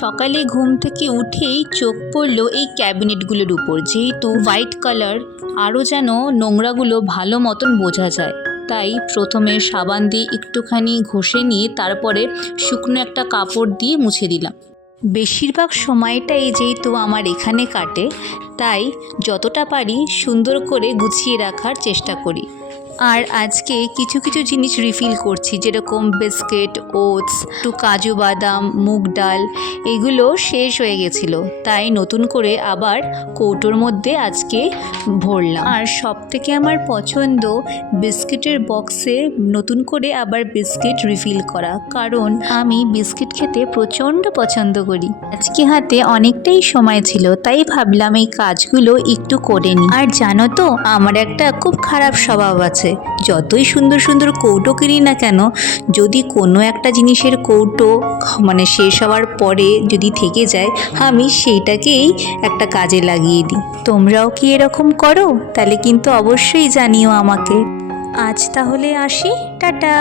সকালে ঘুম থেকে উঠেই চোখ পড়লো এই ক্যাবিনেটগুলোর উপর, যেহেতু হোয়াইট কালার আরও যেন নোংরাগুলো ভালো মতন বোঝা যায়। তাই প্রথমে সাবান দিয়ে একটুখানি ঘষে নিয়ে তারপরে শুকনো একটা কাপড় দিয়ে মুছে দিলাম। বেশিরভাগ সময়টাই যেহেতু আমার এখানে কাটে, তাই যতটা পারি সুন্দর করে গুছিয়ে রাখার চেষ্টা করি। আর আজকে কিছু কিছু জিনিস রিফিল করছি, যেরকম বিস্কিট, ওটস, একটু কাজু বাদাম, মুগ ডাল, এগুলো শেষ হয়ে গেছিলো, তাই নতুন করে আবার কৌটোর মধ্যে আজকে ভরলাম। আর সবথেকে আমার পছন্দ বিস্কিটের বক্সে নতুন করে আবার বিস্কিট রিফিল করা, কারণ আমি বিস্কিট খেতে প্রচণ্ড পছন্দ করি। আজকে হাতে অনেকটাই সময় ছিল, তাই ভাবলাম এই কাজগুলো একটু করে নিই। আর জানো তো, আমার একটা খুব খারাপ স্বভাব আছে, যতই সুন্দর সুন্দর কৌটো কিনি না কেন, যদি কোনো একটা জিনিসের কৌটো শেষ হওয়ার পরে যদি থেকে যায়, আমি সেইটাকেই একটা কাজে লাগিয়ে দিই। তোমরাও কি এরকম করো? তাহলে কিন্তু অবশ্যই জানিও আমাকে। আজ তাহলে আসি, টাটা।